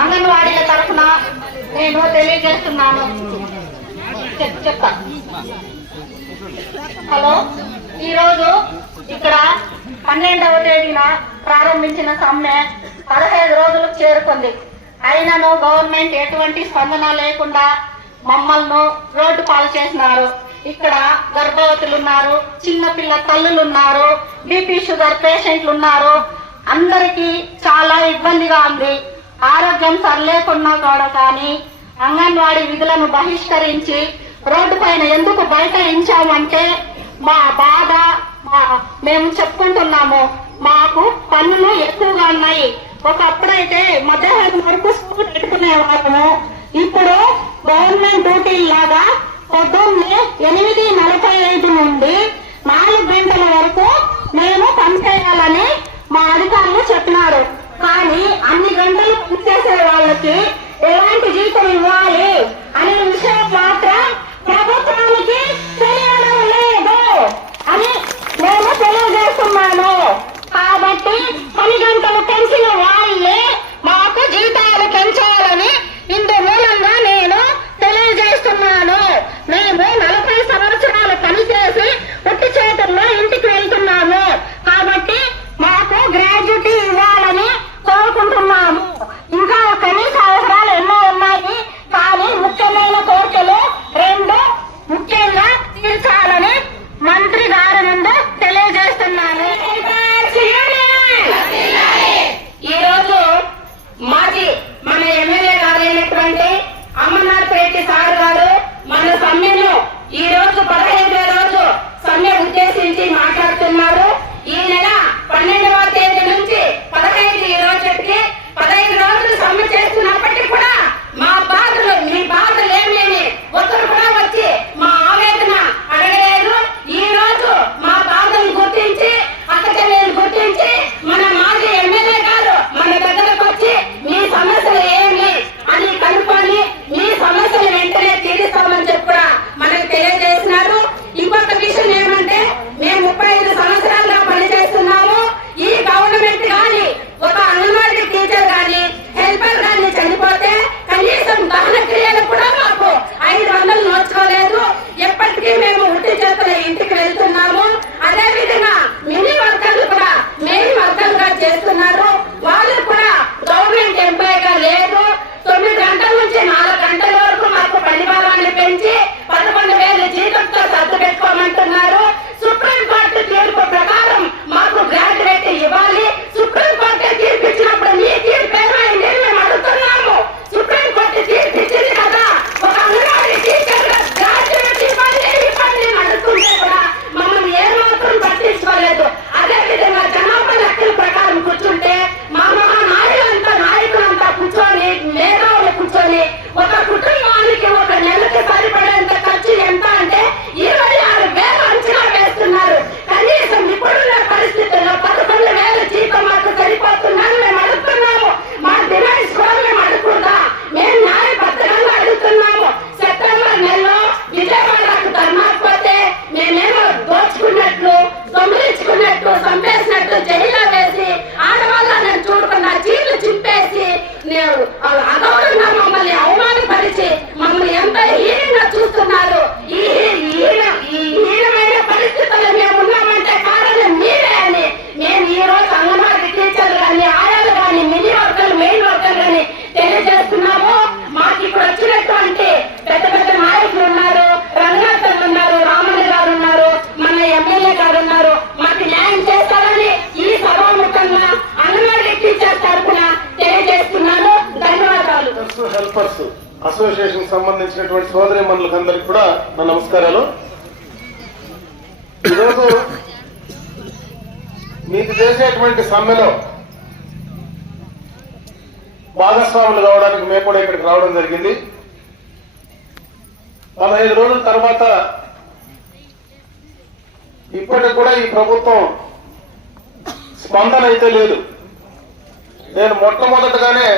అంగన్వాడీల తరఫున నేను తెలియజేస్తున్నాను హలో ఈరోజు ఇక్కడ పన్నెండవ తేదీన ప్రారంభించిన సమ్మె పదహైదు రోజులకు చేరుకుంది. అయినను గవర్నమెంట్ ఎటువంటి స్పందన లేకుండా మమ్మల్ని రోడ్డు పాలు చేసినారు. ఇక్కడ గర్భవతులు ఉన్నారు చిన్నపిల్ల తల్లులు ఉన్నారు బీపీ షుగర్ పేషెంట్లు ఉన్నారు అందరికీ చాలా ఇబ్బందిగా ఉంది. ఆరోగ్యం సరిలేకున్నా కూడా కానీ అంగన్వాడీ విధులను బహిష్కరించి రోడ్డు పైన ఎందుకు బయట ఇంచామంటే మా బాధ మా మేము చెప్పుకుంటున్నాము. మాకు పన్నులు ఎక్కువగా ఉన్నాయి. ఒకప్పుడైతే మధ్యాహ్నం వరకు స్కూల్ పెట్టుకునే వాళ్ళము ఇప్పుడు గవర్నమెంట్ డ్యూటీ లాగా పొద్దున్నే ఎనిమిది నలభై ఐదు నుండి నాలుగు గంటల వరకు మేము పనిచేయాలని మా అధికారులు చెప్పినారు. కానీ అన్ని గంటలు పనిచేసే వాళ్ళకి ఎలాంటి జీతం మంత్రి గారి ముందు తెలియజేస్తున్నాను. ఈరోజు మాజీ మన ఎమ్మెల్యే గారు అయినటువంటి అమర్నాథ్ సార్ గారు మన సమ్మెను ఈ రోజు పదహైదు రోజు సమ్మె ఉద్దేశించి మాట్లాడుతున్నారు. టీచర్స్ హెల్పర్స్ అసోసియేషన్ సంబంధించినటువంటి సోదరి మనులకు అందరికి కూడా నా నమస్కారాలు. ఈరోజు మీకు చేసేటువంటి సమ్మెలో భాగస్వాములు రావడానికి మేము కూడా ఇక్కడికి రావడం జరిగింది. పదహైదు రోజుల తర్వాత ఇప్పటికి కూడా ఈ ప్రభుత్వం స్పందన అయితే లేదు. నేను మొట్టమొదటిగానే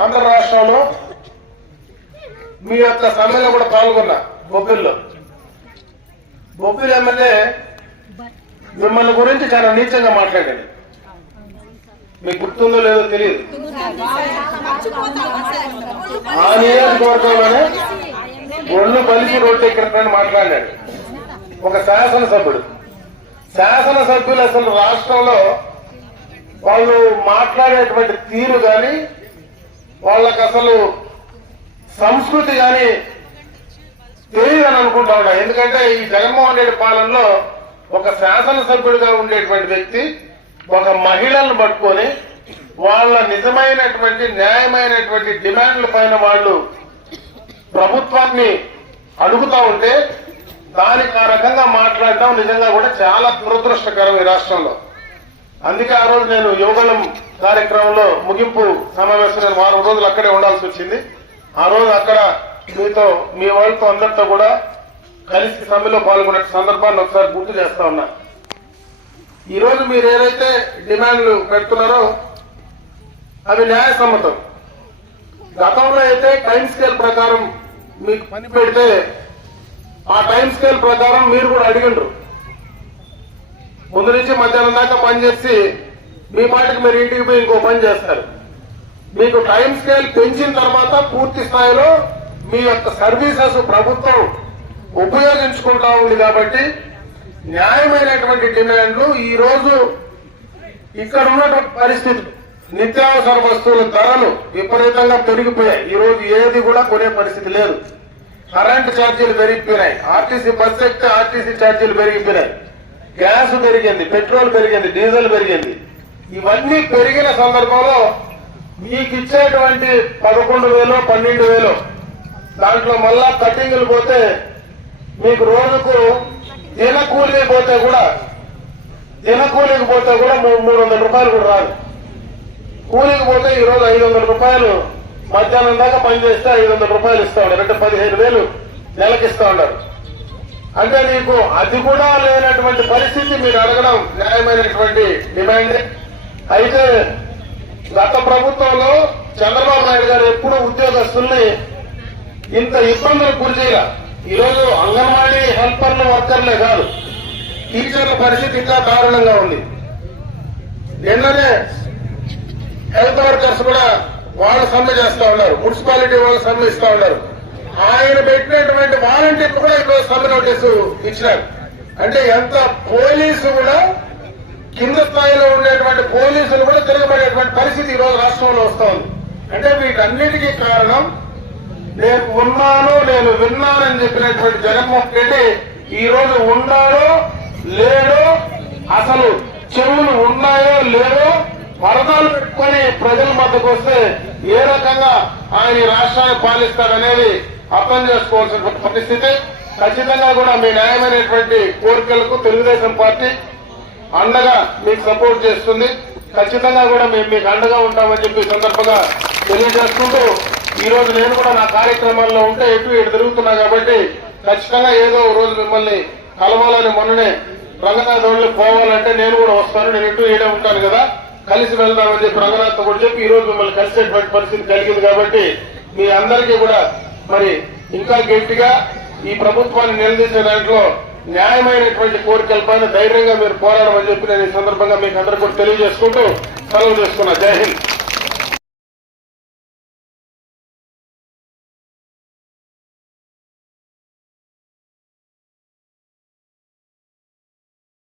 ఆంధ్ర రాష్ట్రంలో మీ యొక్క సమ్మెలో కూడా పాల్గొన్నా బొబ్బిల్లో బొబ్బిల్ ఎమ్మెల్యే మిమ్మల్ని గురించి చాలా నీచంగా మాట్లాడాడు. మీకు గుర్తుందో లేదో తెలియదు. ఆ నియోజకవర్గంలోనే ఒళ్ళు బలిసి రోడ్డు ఎక్కడ మాట్లాడాడు. ఒక శాసనసభ్యుడు. శాసనసభ్యులు అసలు రాష్ట్రంలో వాళ్ళు మాట్లాడేటువంటి తీరు కానీ వాళ్ళకి అసలు సంస్కృతి కానీ తెలియదని అనుకుంటా ఉన్నా. ఎందుకంటే ఈ జగన్మోహన్ రెడ్డి పాలనలో ఒక శాసనసభ్యుడిగా ఉండేటువంటి వ్యక్తి ఒక మహిళలను పట్టుకొని వాళ్ళ నిజమైనటువంటి న్యాయమైనటువంటి డిమాండ్ల పైన వాళ్ళు ప్రభుత్వాన్ని అడుగుతా ఉంటే దానికి ఆ రకంగా మాట్లాడటం నిజంగా కూడా చాలా దురదృష్టకరం ఈ రాష్ట్రంలో. అందుకే ఆ రోజు నేను యువగళం కార్యక్రమంలో ముగింపు సమావేశం నేను వారం రోజులు అక్కడే ఉండాల్సి వచ్చింది. ఆ రోజు అక్కడ మీతో మీ వాళ్ళతో అందరితో కూడా కలిసి సమ్మెలో పాల్గొనే సందర్భాన్ని ఒకసారి గుర్తు చేస్తా ఉన్నా. ఈ రోజు మీరు ఏదైతే డిమాండ్లు పెడుతున్నారో అవి న్యాయసమ్మతం. గతంలో అయితే టైం స్కేల్ ప్రకారం మీకు పని పెడితే ఆ టైం స్కేల్ ప్రకారం మీరు కూడా అడిగిండ్రు. ముందు నుంచి మధ్యాహ్నం దాకా పని చేసి మీ పాటికి మీరు ఇంటికి పోయి ఇంకో పని చేస్తారు. మీకు టైం స్కేల్ పెంచిన తర్వాత పూర్తి స్థాయిలో మీ యొక్క సర్వీసెస్ ప్రభుత్వం ఉపయోగించుకుంటా ఉంది కాబట్టి న్యాయమైనటువంటి డిమాండ్లు ఈ రోజు ఇక్కడ ఉన్న పరిస్థితి నిత్యావసర వస్తువుల ధరలు విపరీతంగా పెరిగిపోయాయి. ఈ రోజు ఏది కూడా కొనే పరిస్థితి లేదు. కరెంట్ ఛార్జీలు పెరిగిపోయినాయి. ఆర్టీసీ బస్ ఎక్కితే ఆర్టీసీ ఛార్జీలు పెరిగిపోయినాయి. గ్యాస్ పెరిగింది పెట్రోల్ పెరిగింది డీజిల్ పెరిగింది. ఇవన్నీ పెరిగిన సందర్భంలో మీకు ఇచ్చేటువంటి పదకొండు వేలు పన్నెండు వేలు. దాంట్లో మళ్ళా కటింగ్లు పోతే మీకు రోజుకు దిన పోతే కూడా దినకూలికి పోతే కూడా మూడు వందల రూపాయలు కూడా రాదు. కూలికి పోతే ఈరోజు ఐదు వందల రూపాయలు మధ్యాహ్నం దాకా పనిచేస్తే ఐదు వందల రూపాయలు ఇస్తా ఉన్నారు అంటే పదిహేను వేలు నెలకి ఇస్తా ఉన్నారు అంటే నీకు అది కూడా లేనటువంటి పరిస్థితి మీరు అడగడం న్యాయమైనటువంటి డిమాండ్. అయితే గత ప్రభుత్వంలో చంద్రబాబు నాయుడు గారు ఎప్పుడు ఉద్యోగస్తుల్ని ఇంత ఇబ్బందులు గురి చేయాల. ఈరోజు అంగన్వాడీ హెల్పర్లు వర్కర్లే కాదు టీచర్ల పరిస్థితి ఇంకా దారుణంగా ఉంది. నిన్ననే హెల్త్ వర్కర్స్ కూడా వాళ్ళు సమ్మె చేస్తా ఉన్నారు మున్సిపాలిటీ వాళ్ళు సమ్మె ఇస్తా ఉన్నారు. ఆయన పెట్టినటువంటి వాలంటీర్లు కూడా ఈరోజు సమ్మె నోటీసు ఇచ్చినారు. అంటే ఎంత పోలీసు కూడా కింద స్థాయిలో ఉండేటువంటి పోలీసులు కూడా తిరగబడేటువంటి పరిస్థితి ఈ రోజు రాష్ట్రంలో వస్తోంది. అంటే వీటన్నిటికీ కారణం నేను ఉన్నాను నేను విన్నానని చెప్పినటువంటి జగన్మోహన్ రెడ్డి ఈ రోజు ఉన్నాడో లేడో అసలు చెవులు ఉన్నాయో లేవో వరదలు పెట్టుకొని ప్రజల మద్దకు వస్తే ఏ రకంగా ఆయన రాష్ట్రాన్ని పాలిస్తాడనేది అర్థం చేసుకోవాల్సిన పరిస్థితి. ఖచ్చితంగా కూడా మీ న్యాయమైనటువంటి కోరికలకు తెలుగుదేశం పార్టీ అండగా మీకు సపోర్ట్ చేస్తుంది. ఖచ్చితంగా కూడా మేము మీకు అండగా ఉంటామని చెప్పి సందర్భంగా తెలియజేసుకుంటూ ఈ రోజు నేను కూడా నా కార్యక్రమాల్లో ఉంటే ఎటు ఇటు తిరుగుతున్నా కాబట్టి ఖచ్చితంగా ఏదో ఒక రోజు మిమ్మల్ని కలవాలని మొన్ననే రంగనాథ్ రోడ్లు పోవాలంటే నేను కూడా వస్తాను. నేను ఎటు ఈడే ఉంటాను కదా. కలిసి వెళ్దామని చెప్పి రంగనాథ్ కూడా చెప్పి ఈ రోజు మిమ్మల్ని కలిసేటువంటి పరిస్థితి కలిగింది కాబట్టి మీ అందరికీ కూడా మరి ఇంకా గట్టిగా ఈ ప్రభుత్వాన్ని నిలదీసే దాంట్లో న్యాయమైనటువంటి కోరికల పైన ధైర్యంగా మీరు పోరాడమని చెప్పి నేను ఈ సందర్భంగా మీకు అందరికీ కూడా తెలియజేసుకుంటూ సెలవు చేసుకున్నా. జై హింద్.